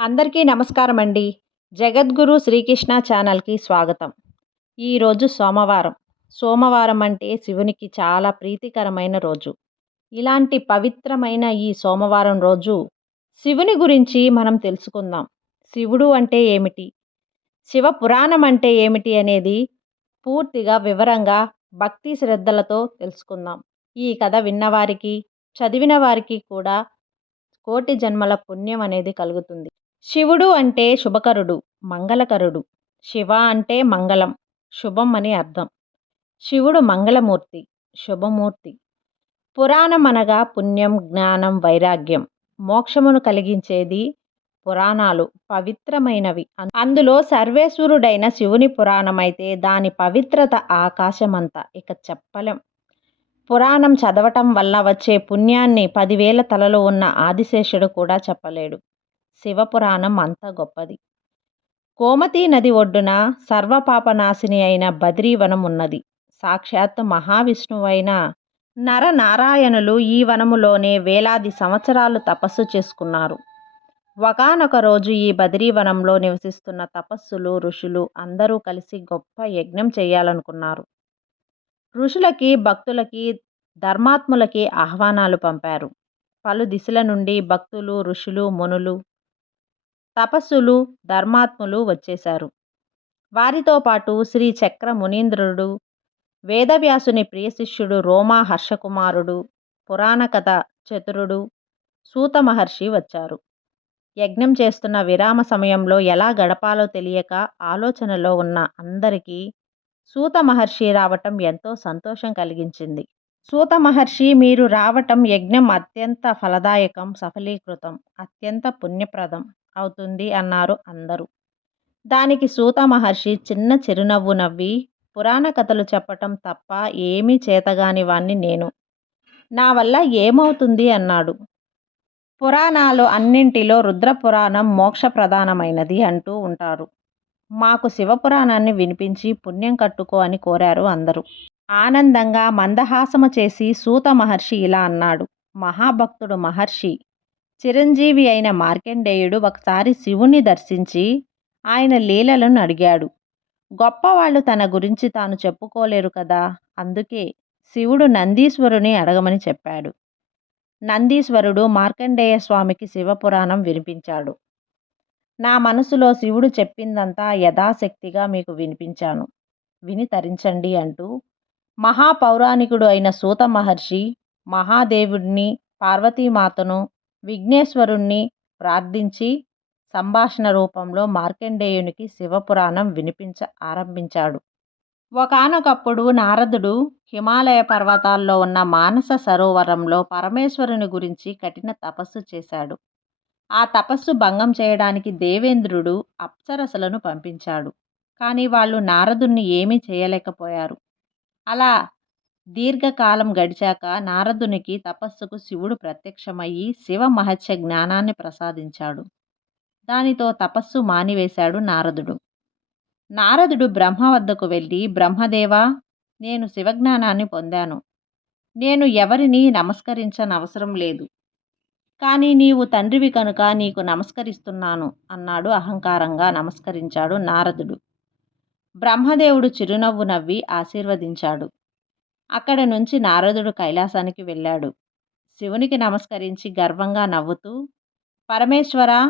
అందరికీ నమస్కారం అండి. జగద్గురు శ్రీకృష్ణ ఛానల్‌కి స్వాగతం. ఈరోజు సోమవారం. సోమవారం అంటే శివునికి చాలా ప్రీతికరమైన రోజు. ఇలాంటి పవిత్రమైన ఈ సోమవారం రోజు శివుని గురించి మనం తెలుసుకుందాం. శివుడు అంటే ఏమిటి? శివ పురాణం అంటే ఏమిటి అనేది పూర్తిగా వివరంగా భక్తి శ్రద్ధలతో తెలుసుకుందాం. ఈ కథ విన్నవారికి, చదివిన వారికి కూడా కోటి జన్మల పుణ్యం అనేది కలుగుతుంది. శివుడు అంటే శుభకరుడు, మంగళకరుడు. శివ అంటే మంగళం, శుభం అని అర్థం. శివుడు మంగళమూర్తి, శుభమూర్తి. పురాణం అనగా పుణ్యం, జ్ఞానం, వైరాగ్యం, మోక్షమును కలిగించేది. పురాణాలు పవిత్రమైనవి. అందులో సర్వేశ్వరుడైన శివుని పురాణమైతే దాని పవిత్రత ఆకాశమంత. ఇక చెప్పలేం. పురాణం చదవటం వల్ల వచ్చే పుణ్యాన్ని 10,000 తలలు ఉన్న ఆదిశేషుడు కూడా చెప్పలేడు. శివపురాణం అంత గొప్పది. గోమతీ నది ఒడ్డున సర్వపాపనాశిని అయిన బద్రీవనం ఉన్నది. సాక్షాత్ మహావిష్ణువైన నరనారాయణులు ఈ వనములోనే వేలాది సంవత్సరాలు తపస్సు చేసుకున్నారు. ఒకానొక రోజు ఈ బద్రీవనంలో నివసిస్తున్న తపస్సులు, ఋషులు అందరూ కలిసి గొప్ప యజ్ఞం చేయాలనుకున్నారు. ఋషులకి, భక్తులకి, ధర్మాత్ములకి ఆహ్వానాలు పంపారు. పలు దిశల నుండి భక్తులు, ఋషులు, మునులు, తపస్సులు, ధర్మాత్ములు వచ్చేశారు. వారితో పాటు శ్రీ చక్ర మునీంద్రుడు, వేదవ్యాసుని ప్రియ శిష్యుడు రోమా హర్షకుమారుడు, పురాణ కథ చతురుడు, సూత మహర్షి వచ్చారు. యజ్ఞం చేస్తున్న విరామ సమయంలో ఎలా గడపాలో తెలియక ఆలోచనలో ఉన్న అందరికీ సూత మహర్షి రావటం ఎంతో సంతోషం కలిగించింది. సూత మహర్షి, మీరు రావటం యజ్ఞం అత్యంత ఫలదాయకం, సఫలీకృతం, అత్యంత పుణ్యప్రదం అవుతుంది అన్నారు అందరూ. దానికి సూత మహర్షి చిన్న చిరునవ్వు నవ్వి, పురాణ కథలు చెప్పటం తప్ప ఏమీ చేతగాని వాణ్ణి నేను. నా వల్ల ఏమవుతుంది అన్నాడు. పురాణాలు అన్నింటిలో రుద్రపురాణం మోక్షప్రధానమైనది అంటూ ఉంటారు. మాకు శివపురాణాన్ని వినిపించి పుణ్యం కట్టుకో అని కోరారు అందరూ. ఆనందంగా మందహాసము చేసి సూత మహర్షి ఇలా అన్నాడు. మహాభక్తుడు మహర్షి చిరంజీవి అయిన మార్కండేయుడు ఒకసారి శివుణ్ణి దర్శించి ఆయన లీలలను అడిగాడు. గొప్పవాళ్ళు తన గురించి తాను చెప్పుకోలేరు కదా, అందుకే శివుడు నందీశ్వరుని అడగమని చెప్పాడు. నందీశ్వరుడు మార్కండేయ స్వామికి శివపురాణం వినిపించాడు. నా మనసులో శివుడు చెప్పిందంతా యథాశక్తిగా మీకు వినిపించాను, విని తరించండి అంటూ మహాపౌరాణికుడు అయిన సూత మహర్షి మహాదేవుడిని, పార్వతీమాతను, విఘ్నేశ్వరుణ్ణి ప్రార్థించి సంభాషణ రూపంలో మార్కండేయునికి శివపురాణం వినిపించ ఆరంభించాడు. ఒకానొకప్పుడు నారదుడు హిమాలయ పర్వతాల్లో ఉన్న మానస సరోవరంలో పరమేశ్వరుని గురించి కఠిన తపస్సు చేశాడు. ఆ తపస్సు భంగం చేయడానికి దేవేంద్రుడు అప్సరసలను పంపించాడు. కానీ వాళ్ళు నారదుణ్ణి ఏమీ చేయలేకపోయారు. అలా దీర్ఘకాలం గడిచాక నారదునికి తపస్సుకు శివుడు ప్రత్యక్షమయ్యి శివ మహత్య జ్ఞానాన్ని ప్రసాదించాడు. దానితో తపస్సు మానివేశాడు నారదుడు. నారదుడు బ్రహ్మ వద్దకు వెళ్ళి, బ్రహ్మదేవా, నేను శివజ్ఞానాన్ని పొందాను. నేను ఎవరిని నమస్కరించనవసరం లేదు. కానీ నీవు తండ్రివి కనుక నీకు నమస్కరిస్తున్నాను అన్నాడు. అహంకారంగా నమస్కరించాడు నారదుడు. బ్రహ్మదేవుడు చిరునవ్వు నవ్వి ఆశీర్వదించాడు. అక్కడ నుంచి నారదుడు కైలాసానికి వెళ్ళాడు. శివునికి నమస్కరించి గర్వంగా నవ్వుతూ, పరమేశ్వరా,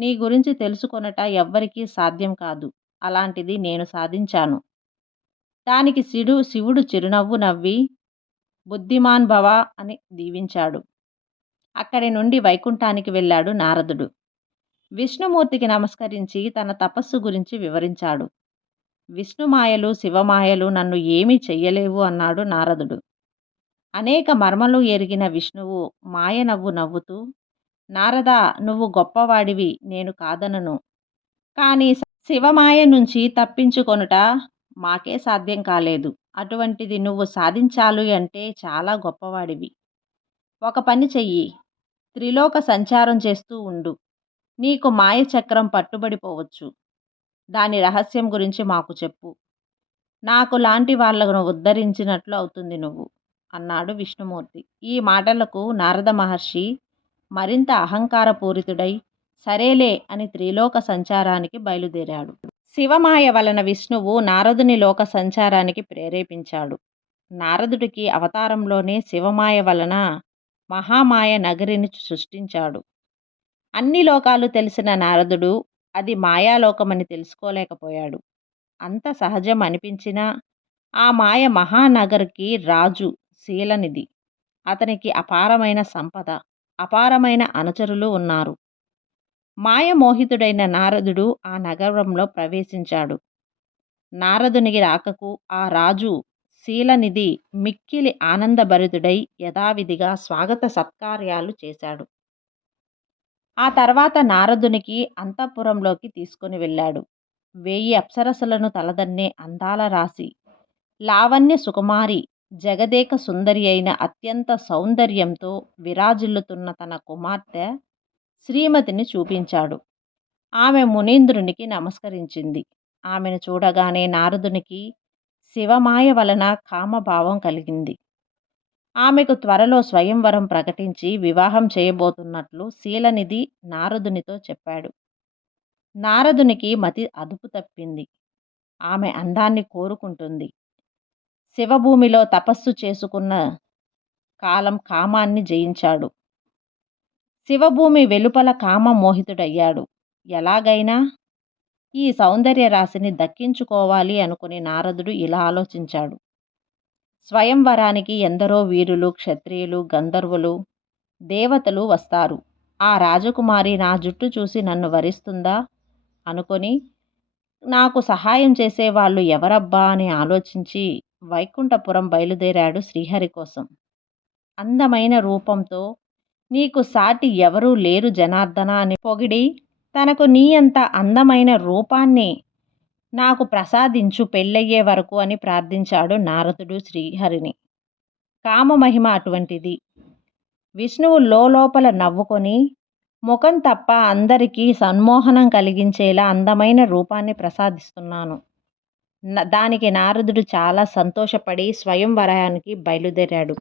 నీ గురించి తెలుసుకొనుట ఎవ్వరికీ సాధ్యం కాదు. అలాంటిది నేను సాధించాను. దానికి శివుడు చిరునవ్వు నవ్వి, బుద్ధిమాన్ భవ అని దీవించాడు. అక్కడి నుండి వైకుంఠానికి వెళ్ళాడు నారదుడు. విష్ణుమూర్తికి నమస్కరించి తన తపస్సు గురించి వివరించాడు. విష్ణుమాయలు, శివమాయలు నన్ను ఏమీ చెయ్యలేవు అన్నాడు నారదుడు. అనేక మర్మలు ఎరిగిన విష్ణువు మాయ నవ్వుతూ, నారదా, నువ్వు గొప్పవాడివి, నేను కాదనను. కానీ శివమాయ నుంచి తప్పించుకొనుట మాకే సాధ్యం కాలేదు. అటువంటిది నువ్వు సాధించాలి అంటే చాలా గొప్పవాడివి. ఒక పని చెయ్యి, త్రిలోక సంచారం చేస్తూ ఉండు. నీకు మాయ చక్రం పట్టుబడిపోవచ్చు. దాని రహస్యం గురించి మాకు చెప్పు. నాకు లాంటి వాళ్ళను ఉద్ధరించినట్లు అవుతుంది నువ్వు అన్నాడు విష్ణుమూర్తి. ఈ మాటలకు నారద మహర్షి మరింత అహంకారపూరితుడై సరేలే అని త్రిలోక సంచారానికి బయలుదేరాడు. శివమాయ వలన విష్ణువు నారదుని లోక సంచారానికి ప్రేరేపించాడు. నారదుడికి అవతారంలోనే శివమాయ వలన మహామాయ నగరిని సృష్టించాడు. అన్ని లోకాలు తెలిసిన నారదుడు అది మాయాలోకమని తెలుసుకోలేకపోయాడు. అంత సహజం అనిపించినా ఆ మాయ మహానగర్కి రాజు శీలనిధి. అతనికి అపారమైన సంపద, అపారమైన అనుచరులు ఉన్నారు. మాయమోహితుడైన నారదుడు ఆ నగరంలో ప్రవేశించాడు. నారదుని రాకకు ఆ రాజు శీలనిధి మిక్కిలి ఆనందభరితుడై యథావిధిగా స్వాగత సత్కార్యాలు చేశాడు. ఆ తర్వాత నారదునికి అంతఃపురంలోకి తీసుకుని వెళ్ళాడు. 1000 అప్సరసలను తలదన్నే అందాల రాశి, లావణ్య సుకుమారి, జగదేక సుందరి అయిన అత్యంత సౌందర్యంతో విరాజిల్లుతున్న తన కుమార్తె శ్రీమతిని చూపించాడు. ఆమె మునీంద్రునికి నమస్కరించింది. ఆమెను చూడగానే నారదునికి శివమాయ వలన కామభావం కలిగింది. ఆమెకు త్వరలో స్వయంవరం ప్రకటించి వివాహం చేయబోతున్నట్లు శీలనిధి నారదునితో చెప్పాడు. నారదునికి మతి అదుపు తప్పింది. ఆమె అందాన్ని కోరుకుంటుంది. శివభూమిలో తపస్సు చేసుకున్న కాలం కామాన్ని జయించాడు. శివభూమి వెలుపల కామమోహితుడయ్యాడు. ఎలాగైనా ఈ సౌందర్య రాశిని దక్కించుకోవాలి అనుకుని నారదుడు ఇలా ఆలోచించాడు. స్వయంవరానికి ఎందరో వీరులు, క్షత్రియులు, గంధర్వులు, దేవతలు వస్తారు. ఆ రాజకుమారి నా జుట్టు చూసి నన్ను వరిస్తుందా అనుకొని నాకు సహాయం చేసేవాళ్ళు ఎవరబ్బా అని ఆలోచించి వైకుంఠపురం బయలుదేరాడు శ్రీహరి కోసం. అందమైన రూపంతో నీకు సాటి ఎవరూ లేరు జనార్దన అని పొగిడి తనకు నీ అంత అందమైన రూపాన్ని నాకు ప్రసాదించు పెళ్ళయ్యే వరకు అని ప్రార్థించాడు నారదుడు శ్రీహరిని. కామమహిమ అటువంటిది. విష్ణువు లోపల నవ్వుకొని ముఖం తప్ప అందరికీ సన్మోహనం కలిగించేలా అందమైన రూపాన్ని ప్రసాదిస్తున్నాను. దానికి నారదుడు చాలా సంతోషపడి స్వయంవరానికి బయలుదేరాడు.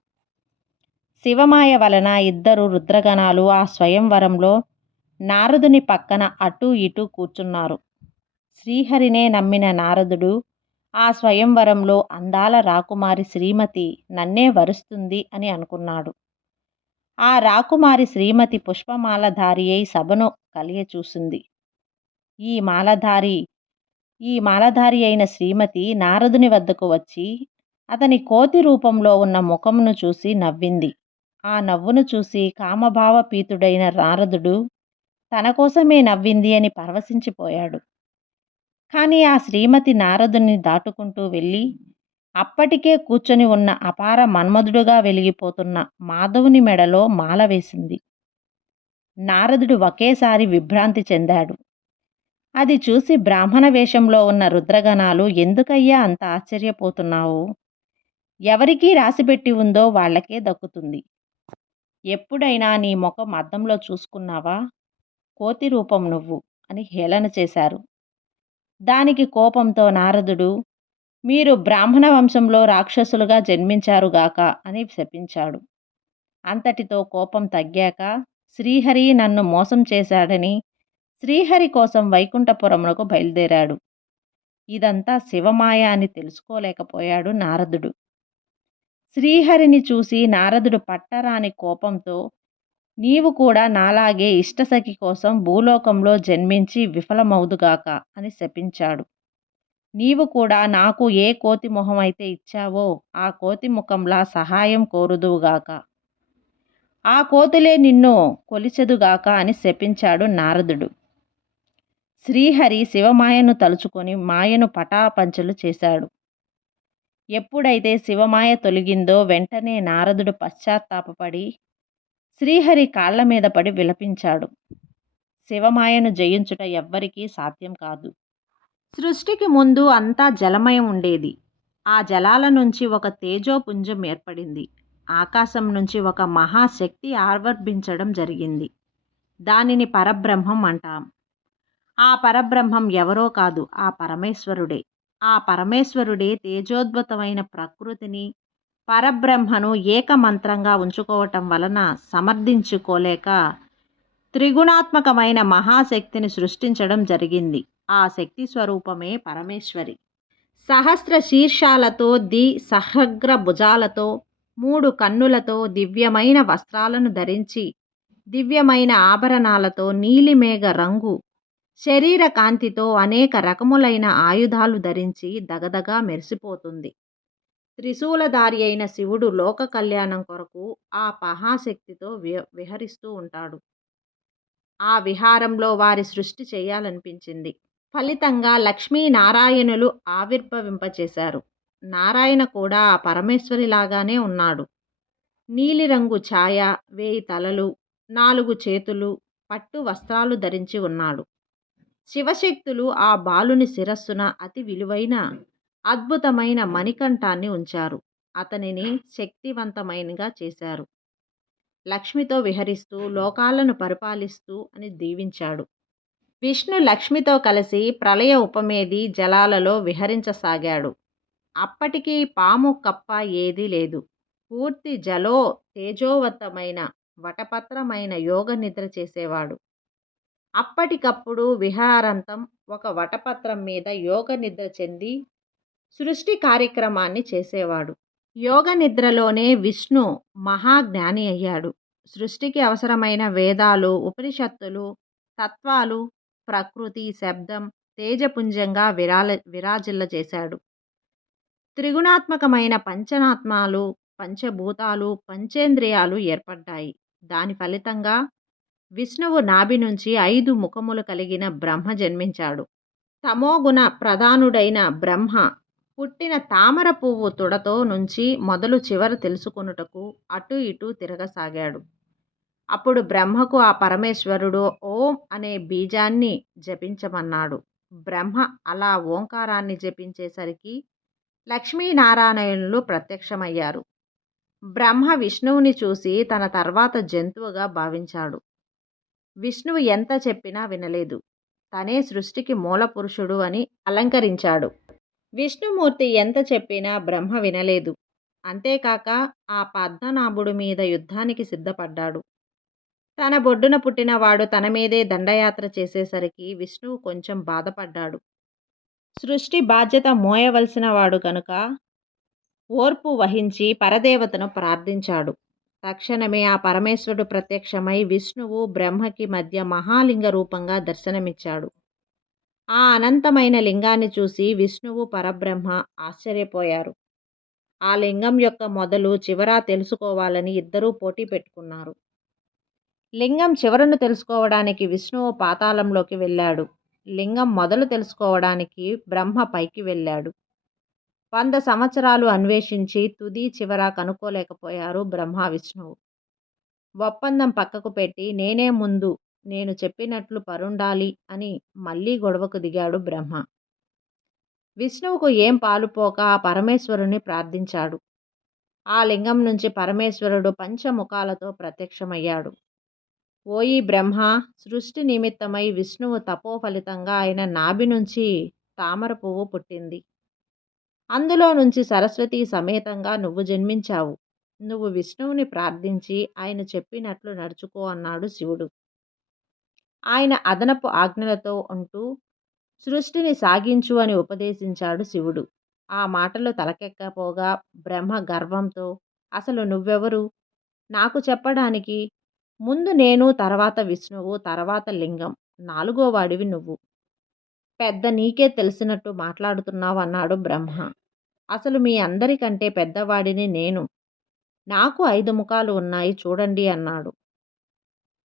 శివమాయ వలన ఇద్దరు రుద్రగణాలు ఆ స్వయంవరంలో నారదుని పక్కన అటూ ఇటూ కూర్చున్నారు. శ్రీహరినే నమ్మిన నారదుడు ఆ స్వయంవరంలో అందాల రాకుమారి శ్రీమతి నన్నే వరుస్తుంది అని అనుకున్నాడు. ఆ రాకుమారి శ్రీమతి పుష్పమాలధారి అయి సభను కలియచూసింది. ఈ మాలధారి అయిన శ్రీమతి నారదుని వద్దకు వచ్చి అతని కోతి రూపంలో ఉన్న ముఖమును చూసి నవ్వింది. ఆ నవ్వును చూసి కామభావపీతుడైన నారదుడు తన కోసమే నవ్వింది అని పరవశించిపోయాడు. కానీ ఆ శ్రీమతి నారదుని దాటుకుంటూ వెళ్ళి అప్పటికే కూర్చొని ఉన్న అపార మన్మధుడుగా వెలిగిపోతున్న మాధవుని మెడలో మాల వేసింది. నారదుడు ఒకేసారి విభ్రాంతి చెందాడు. అది చూసి బ్రాహ్మణ వేషంలో ఉన్న రుద్రగణాలు ఎందుకయ్యా అంత ఆశ్చర్యపోతున్నావు? ఎవరికీ రాసిపెట్టి ఉందో వాళ్ళకే దక్కుతుంది. ఎప్పుడైనా నీ ముఖం అద్దంలో చూసుకున్నావా? కోతి రూపం నువ్వు అని హేళన చేశారు. దానికి కోపంతో నారదుడు మీరు బ్రాహ్మణ వంశంలో రాక్షసులుగా జన్మించారుగాక అని శపించాడు. అంతటితో కోపం తగ్గాక శ్రీహరి నన్ను మోసం చేశాడని శ్రీహరి కోసం వైకుంఠపురమునకు బయలుదేరాడు. ఇదంతా శివమాయ అని తెలుసుకోలేకపోయాడు నారదుడు. శ్రీహరిని చూసి నారదుడు పట్టరాని కోపంతో నీవు కూడా నాలాగే ఇష్టసఖి కోసం భూలోకంలో జన్మించి విఫలమవుదుగాక అని శపించాడు. నీవు కూడా నాకు ఏ కోతి మొహం అయితే ఇచ్చావో ఆ కోతి ముఖంలా సహాయం కోరుదువుగాక. ఆ కోతులే నిన్ను కొలిచెదుగాక అని శపించాడు నారదుడు. శ్రీహరి శివమాయను తలుచుకొని మాయను పటాపంచలు చేశాడు. ఎప్పుడైతే శివమాయ తొలగిందో వెంటనే నారదుడు పశ్చాత్తాపపడి శ్రీహరి కాళ్ల మీద పడి విలపించాడు. శివమాయను జయించుట ఎవ్వరికీ సాధ్యం కాదు. సృష్టికి ముందు అంతా జలమయం ఉండేది. ఆ జలాల నుంచి ఒక తేజోపుంజం ఏర్పడింది. ఆకాశం నుంచి ఒక మహాశక్తి ఆవిర్భవించడం జరిగింది. దానిని పరబ్రహ్మం అంటాం. ఆ పరబ్రహ్మం ఎవరో కాదు, ఆ పరమేశ్వరుడే. ఆ పరమేశ్వరుడే తేజోద్భుతమైన ప్రకృతిని పరబ్రహ్మను ఏకమంత్రంగా ఉంచుకోవటం వలన సమర్థించుకోలేక త్రిగుణాత్మకమైన మహాశక్తిని సృష్టించడం జరిగింది. ఆ శక్తి స్వరూపమే పరమేశ్వరి. సహస్ర శీర్షాలతో, సహగ్ర భుజాలతో, 3 కన్నులతో, దివ్యమైన వస్త్రాలను ధరించి, దివ్యమైన ఆభరణాలతో, నీలిమేఘ రంగు శరీర కాంతితో, అనేక రకములైన ఆయుధాలు ధరించి దగదగా మెరిసిపోతుంది. త్రిశూలధారి అయిన శివుడు లోక కళ్యాణం కొరకు ఆ మహాశక్తితో విహరిస్తూ ఉంటాడు. ఆ విహారంలో వారి సృష్టి చేయాలనిపించింది. ఫలితంగా లక్ష్మీనారాయణులు ఆవిర్భవింపచేశారు. నారాయణ కూడా ఆ పరమేశ్వరిలాగానే ఉన్నాడు. నీలిరంగు ఛాయ, 1000 తలలు, 4 చేతులు, పట్టు వస్త్రాలు ధరించి ఉన్నాడు. శివశక్తులు ఆ బాలుని శిరస్సున అతి విలువైన అద్భుతమైన మణికంఠాన్ని ఉంచారు. అతనిని శక్తివంతమైనగా చేశారు. లక్ష్మితో విహరిస్తూ లోకాలను పరిపాలిస్తూ అని దీవించాడు. విష్ణు లక్ష్మితో కలిసి ప్రళయ ఉపమేది జలాలలో విహరించసాగాడు. అప్పటికి పాము కప్ప ఏదీ లేదు. పూర్తి జలో తేజోవతమైన వటపత్రమైన యోగ నిద్ర చేసేవాడు. అప్పటికప్పుడు విహారాంతం ఒక వటపత్రం మీద యోగ నిద్ర చెంది సృష్టి కార్యక్రమాన్ని చేసేవాడు. యోగ నిద్రలోనే విష్ణు మహాజ్ఞాని అయ్యాడు. సృష్టికి అవసరమైన వేదాలు, ఉపనిషత్తులు, తత్వాలు, ప్రకృతి, శబ్దం తేజపుంజంగా విరాజిల్లజేశాడు. త్రిగుణాత్మకమైన పంచనాత్మాలు, పంచభూతాలు, పంచేంద్రియాలు ఏర్పడ్డాయి. దాని ఫలితంగా విష్ణువు నాభి నుంచి 5 ముఖములు కలిగిన బ్రహ్మ జన్మించాడు. తమోగుణ ప్రధానుడైన బ్రహ్మ పుట్టిన తామర పువ్వు తుడతో నుంచి మొదలు చివర తెలుసుకొనుటకు అటు ఇటు తిరగసాగాడు. అప్పుడు బ్రహ్మకు ఆ పరమేశ్వరుడు ఓం అనే బీజాన్ని జపించమన్నాడు. బ్రహ్మ అలా ఓంకారాన్ని జపించేసరికి లక్ష్మీనారాయణులు ప్రత్యక్షమయ్యారు. బ్రహ్మ విష్ణువుని చూసి తన తర్వాత జంతువుగా భావించాడు. విష్ణువు ఎంత చెప్పినా వినలేదు. తనే సృష్టికి మూల పురుషుడు అని అలంకరించాడు. విష్ణుమూర్తి ఎంత చెప్పినా బ్రహ్మ వినలేదు. అంతేకాక ఆ పద్మనాభుడి మీద యుద్ధానికి సిద్ధపడ్డాడు. తన బొడ్డున పుట్టినవాడు తన మీదే దండయాత్ర చేసేసరికి విష్ణువు కొంచెం బాధపడ్డాడు. సృష్టి బాధ్యత మోయవలసిన వాడు కనుక ఓర్పు వహించి పరదేవతను ప్రార్థించాడు. తక్షణమే ఆ పరమేశ్వరుడు ప్రత్యక్షమై విష్ణువు బ్రహ్మకి మధ్య మహాలింగ రూపంగా దర్శనమిచ్చాడు. ఆ అనంతమైన లింగాన్ని చూసి విష్ణువు, పరబ్రహ్మ ఆశ్చర్యపోయారు. ఆ లింగం యొక్క మొదలు చివర తెలుసుకోవాలని ఇద్దరూ పోటీ పెట్టుకున్నారు. లింగం చివరను తెలుసుకోవడానికి విష్ణువు పాతాళంలోకి వెళ్ళాడు. లింగం మొదలు తెలుసుకోవడానికి బ్రహ్మ పైకి వెళ్ళాడు. 100 సంవత్సరాలు అన్వేషించి తుది చివర కనుక్కోలేకపోయారు బ్రహ్మ, విష్ణువు. ఒప్పందం పక్కకు పెట్టి నేనే ముందు, నేను చెప్పినట్లు పరుండాలి అని మళ్ళీ గొడవకు దిగాడు బ్రహ్మ. విష్ణువుకు ఏం పాలుపోక ఆ పరమేశ్వరుని ప్రార్థించాడు. ఆ లింగం నుంచి పరమేశ్వరుడు పంచముఖాలతో ప్రత్యక్షమయ్యాడు. ఓయి బ్రహ్మ, సృష్టి నిమిత్తమై విష్ణువు తపో ఫలితంగా ఆయన నాభి నుంచి తామర పువ్వు పుట్టింది. అందులో నుంచి సరస్వతి సమేతంగా నువ్వు జన్మించావు. నువ్వు విష్ణువుని ప్రార్థించి ఆయన చెప్పినట్లు నడుచుకో అన్నాడు శివుడు. ఆయన అదనపు ఆజ్ఞలతో అంటూ సృష్టిని సాగించు అని ఉపదేశించాడు శివుడు. ఆ మాటలు తలకెక్కపోగా బ్రహ్మ గర్వంతో, అసలు నువ్వెవరు నాకు చెప్పడానికి? ముందు నేను, తర్వాత విష్ణువు, తర్వాత లింగం, 4వ వాడివి నువ్వు. పెద్ద నీకే తెలిసినట్టు మాట్లాడుతున్నావు అన్నాడు బ్రహ్మ. అసలు మీ అందరికంటే పెద్దవాడిని నేను. నాకు 5 ముఖాలు ఉన్నాయి చూడండి అన్నాడు.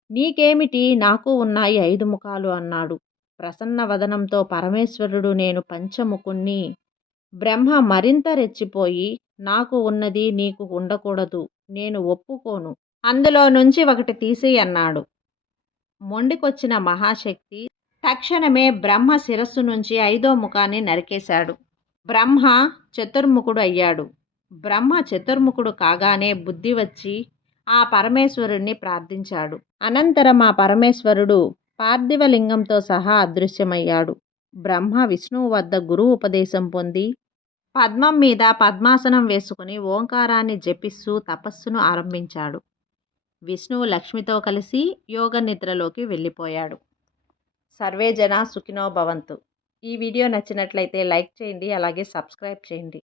నీకేమిటి, నాకు ఉన్నాయి 5 ముఖాలు అన్నాడు ప్రసన్న వదనంతో పరమేశ్వరుడు. నేను పంచముఖుణ్ణి. బ్రహ్మ మరింత రెచ్చిపోయి, నాకు ఉన్నది నీకు ఉండకూడదు, నేను ఒప్పుకోను, అందులో నుంచి ఒకటి తీసి అన్నాడు. మొండికొచ్చిన మహాశక్తి తక్షణమే బ్రహ్మ శిరస్సు నుంచి 5వ ముఖాన్ని నరికేశాడు. బ్రహ్మ చతుర్ముఖుడు అయ్యాడు. బ్రహ్మ చతుర్ముఖుడు కాగానే బుద్ధి వచ్చి ఆ పరమేశ్వరుణ్ణి ప్రార్థించాడు. అనంతరం ఆ పరమేశ్వరుడు పార్థివలింగంతో సహా అదృశ్యమయ్యాడు. బ్రహ్మ విష్ణువు వద్ద గురు ఉపదేశం పొంది పద్మం మీద పద్మాసనం వేసుకుని ఓంకారాన్ని జపిస్తూ తపస్సును ఆరంభించాడు. విష్ణువు లక్ష్మితో కలిసి యోగ నిద్రలోకి వెళ్ళిపోయాడు. సర్వే జన సుఖినో భవంతు. ఈ వీడియో నచ్చినట్లయితే లైక్ చేయండి. అలాగే సబ్స్క్రైబ్ చేయండి.